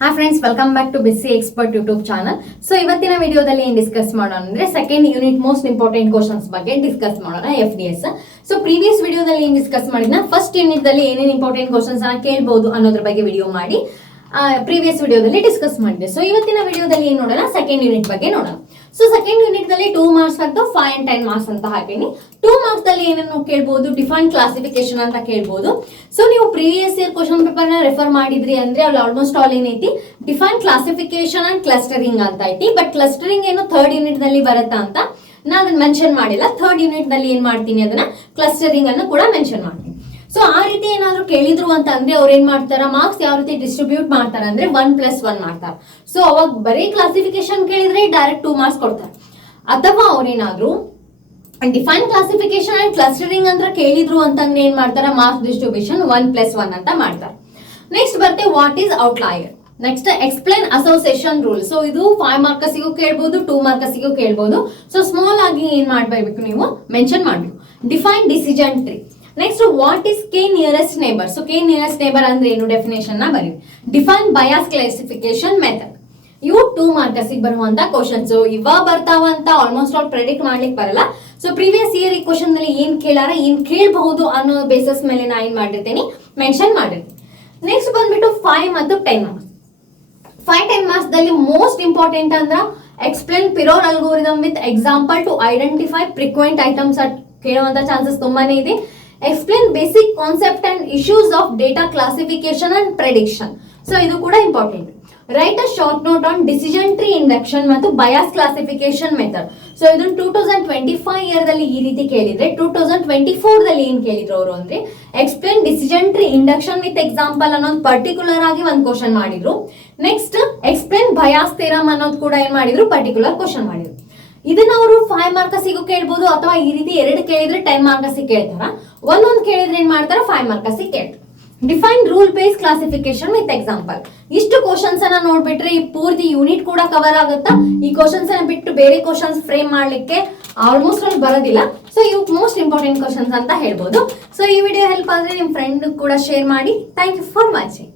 Hi friends, welcome back to BC expert YouTube channel. So ಇವತ್ತಿನ ವಿಡಿಯೋದಲ್ಲಿ ಏನ್ discuss ಮಾಡೋಣ ಅಂದ್ರೆ second unit most important questions ಬಗ್ಗೆ ಡಿಸ್ಕಸ್ ಮಾಡೋಣ. FDS. ಸೊ ಪ್ರೀವಿಯಸ್ ವಿಡಿಯೋದಲ್ಲಿ ಏನ್ ಡಿಸ್ಕಸ್ ಮಾಡಿದ್ನ ಫಸ್ಟ್ ಯೂನಿಟ್ ದಲ್ಲಿ ಏನೇನು ಇಂಪಾರ್ಟೆಂಟ್ ಕ್ವಶನ್ಸ್ ಅನ್ನ ಕೇಳಬಹುದು ಅನ್ನೋದ್ರ ಬಗ್ಗೆ ವಿಡಿಯೋ ಮಾಡಿ ಪ್ರೀವಿಯಸ್ ವಿಡಿಯೋದಲ್ಲಿ ಡಿಸ್ಕಸ್ ಮಾಡಿದೆ. ಸೊ ಇವತ್ತಿನ ವಿಡಿಯೋದಲ್ಲಿ ಏನ್ ನೋಡೋಣ, ಸೆಕೆಂಡ್ ಯೂನಿಟ್ ಬಗ್ಗೆ ನೋಡೋಣ. ಸೊ ಸೆಕೆಂಡ್ ಯೂನಿಟ್ ದಲ್ಲಿ 2 ಮಾರ್ಕ್ಸ್ ಮತ್ತು 5 and 10 ಮಾರ್ಕ್ಸ್ ಅಂತ ಹಾಕೀನಿ. 2 ಮಾರ್ಕ್ಸ್ ದಲ್ಲಿ ಏನನ್ನು ಕೇಳಬಹುದು, ಡಿಫೈನ್ ಕ್ಲಾಸಿಫಿಕೇಶನ್ ಅಂತ ಕೇಳಬಹುದು. ಸೊ ನೀವು ಪ್ರೀವಿಯಸ್ ಇಯರ್ ಕ್ವಶನ್ ಪೇಪರ್ ನ ರೆಫರ್ ಮಾಡಿದ್ರಿ ಅಂದ್ರೆ ಅಲ್ಲಿ ಆಲ್ಮೋಸ್ಟ್ ಆಲ್ ಏನೈತಿ ಡಿಫೈನ್ ಕ್ಲಾಸಿಫಿಕೇಶನ್ ಅಂಡ್ ಕ್ಲಸ್ಟರಿಂಗ್ ಅಂತ ಐತಿ. ಬಟ್ ಕ್ಲಸ್ಟರಿಂಗ್ ಏನು ಥರ್ಡ್ ಯೂನಿಟ್ ದಲ್ಲಿ ಬರುತ್ತಾ ಅಂತ ನಾನು ಅದನ್ನ ಮೆನ್ಷನ್ ಮಾಡಿಲ್ಲ. ಥರ್ಡ್ ಯೂನಿಟ್ ನಲ್ಲಿ ಏನ್ ಮಾಡ್ತೀನಿ, ಅದನ್ನ ಕ್ಲಸ್ಟರಿಂಗ್ ಅನ್ನು ಕೂಡ ಮೆನ್ಷನ್ ಮಾಡ್ತೀನಿ. ಸೊ ಆ ರೀತಿ ಏನಾದ್ರು ಕೇಳಿದ್ರು ಅಂತ ಅಂದ್ರೆ ಅವ್ರು ಏನ್ ಮಾಡ್ತಾರ, ಮಾರ್ಕ್ಸ್ ಯಾವ ರೀತಿ ಡಿಸ್ಟ್ರಿಬ್ಯೂಟ್ ಮಾಡ್ತಾರ ಅಂದ್ರೆ 1+1 ಮಾಡ್ತಾರ. ಸೊ ಅವಾಗ ಬರೀ ಕ್ಲಾಸಿಫಿಕೇಶನ್ ಕೇಳಿದ್ರೆ ಡೈರೆಕ್ಟ್ 2 ಮಾರ್ಕ್ಸ್ ಕೊಡ್ತಾರೆ. ಅಥವಾ ಅವ್ರೇನಾದ್ರು ಡಿಫೈನ್ ಕ್ಲಾಸಿಫಿಕೇಶನ್ ಅಂಡ್ ಕ್ಲಸ್ಟರಿಂಗ್ ಅಂತ ಕೇಳಿದ್ರು ಅಂತಂದ್ರೆ ಏನ್ ಮಾಡ್ತಾರ, ಮಾರ್ಕ್ಸ್ ಡಿಸ್ಟ್ರಿಬ್ಯೂಷನ್ 1+1 ಅಂತ ಮಾಡ್ತಾರೆ. ನೆಕ್ಸ್ಟ್ ಬರುತ್ತೆ what is outlier. Next explain association rule. So ಇದು 5 ಮಾರ್ಕ್ಸಿಗೂ ಕೇಳ್ಬೋದು, 2 ಮಾರ್ಕ್ಸಿಗೂ ಕೇಳ್ಬೋದು. ಸೊ ಸ್ಮಾಲ್ ಆಗಿ ಏನ್ ಮಾಡ್ಬೇಕು, ನೀವು ಮೆನ್ಷನ್ ಮಾಡ್ಬೇಕು. Define decision tree. Next what is K nearest neighbour. So K nearest neighbour ಅಂದ್ರೆ ಏನು, ಡೆಫಿನೇಷನ್ ನ ಬರೀ. Define bias classification method. ಇವು 2 ಮಾರ್ಕ್ಸಿಗೆ ಬರುವಂತ ಕ್ವಶನ್ಸ್. ಇವ ಬರ್ತಾವಂತ ಆಲ್ಮೋಸ್ಟ್ ಆಲ್ ಪ್ರೆಡಿಕ್ಟ್ ಮಾಡ್ಲಿಕ್ಕೆ ಬರಲ್ಲ. ಸೊ ಪ್ರೀವಿಯಸ್ ಇಯರ್ ಈ ಕ್ವಶನ್ ನಲ್ಲಿ ಏನ್ ಕೇಳಾರ, ಏನ್ ಕೇಳಬಹುದು ಅನ್ನೋ ಬೇಸಿಸ್ ಮೇಲೆ ನಾ ಏನ್ ಮಾಡಿರ್ತೀನಿ, ಮೆನ್ಷನ್ ಮಾಡಿರ್ತೀನಿ. ನೆಕ್ಸ್ಟ್ ಬಂದ್ಬಿಟ್ಟು 5 ಮತ್ತು 10 ಮಾರ್ಕ್ಸ್. 5-10 ಮಾರ್ಕ್ಸ್ ದಲ್ಲಿ ಮೋಸ್ಟ್ ಇಂಪಾರ್ಟೆಂಟ್ ಅಂದ್ರ explain apriori algorithm with example to identify frequent items ಕೇಳುವಂತ ಚಾನ್ಸಸ್ ತುಂಬಾನೇ ಇದೆ. Explain basic concept and issues of data classification and prediction. So ಇದು ಕೂಡ important. Write a short note on decision tree induction ಮತ್ತು Bayes classification method. So ಇದನ್ನು 2025 year ದಲ್ಲಿ ಈ ರೀತಿ ಕೇಳಿದ್ರೆ, 2024 ದಲ್ಲಿ ಏನ್ ಕೇಳಿದ್ರು ಅವರು ಅಂದ್ರೆ explain decision tree induction with example ಅನ್ನೋದು ಪರ್ಟಿಕ್ಯುಲರ್ ಆಗಿ ಒಂದು ಕ್ವಶನ್ ಮಾಡಿದ್ರು. ನೆಕ್ಸ್ಟ್ ಎಕ್ಸ್ಪ್ಲೇನ್ ಬಯಾಸ್ ಥಿಯರಮ್ ಅನ್ನೋದು ಕೂಡ ಏನ್ ಮಾಡಿದ್ರು, ಪರ್ಟಿಕ್ಯುಲರ್ ಕ್ವಶನ್ ಮಾಡಿದ್ರು. ಇದನ್ನ ಅವರು 5 ಮಾರ್ಕ್ಸಿಗೂ ಕೇಳ್ಬೋದು, ಅಥವಾ ಈ ರೀತಿ 2 ಕೇಳಿದ್ರೆ 10 ಮಾರ್ಕ್ಸಿಗೆ ಕೇಳ್ತಾರ. ಒಂದೊಂದು ಕೇಳಿದ್ರೆ ಏನ್ ಮಾಡ್ತಾರ, 5 ಮಾರ್ಕ್ಸಿಗೆ ಕೇಳ್ತಾರೆ. Define rule base classification with example. ಇಷ್ಟು ಕ್ವಶನ್ಸ್ ಅನ್ನ ನೋಡ್ಬಿಟ್ರೆ ಈ ಪೂರ್ತಿ ಯೂನಿಟ್ ಕೂಡ ಕವರ್ ಆಗುತ್ತಾ. ಈ ಕ್ವಶನ್ಸ್ ಅನ್ನ ಬಿಟ್ಟು ಬೇರೆ ಕ್ವಶನ್ಸ್ ಫ್ರೇಮ್ ಮಾಡ್ಲಿಕ್ಕೆ ಆಲ್ಮೋಸ್ಟ್ ಅಲ್ಲಿ ಬರೋದಿಲ್ಲ. ಸೊ ಇವು ಮೋಸ್ಟ್ ಇಂಪಾರ್ಟೆಂಟ್ ಕ್ವಶನ್ಸ್ ಅಂತ ಹೇಳ್ಬೋದು. ಸೊ ಈ ವಿಡಿಯೋ ಹೆಲ್ಪ್ ಆದ್ರೆ ನಿಮ್ ಫ್ರೆಂಡ್ ಕೂಡ ಶೇರ್ ಮಾಡಿ. Thank you for watching.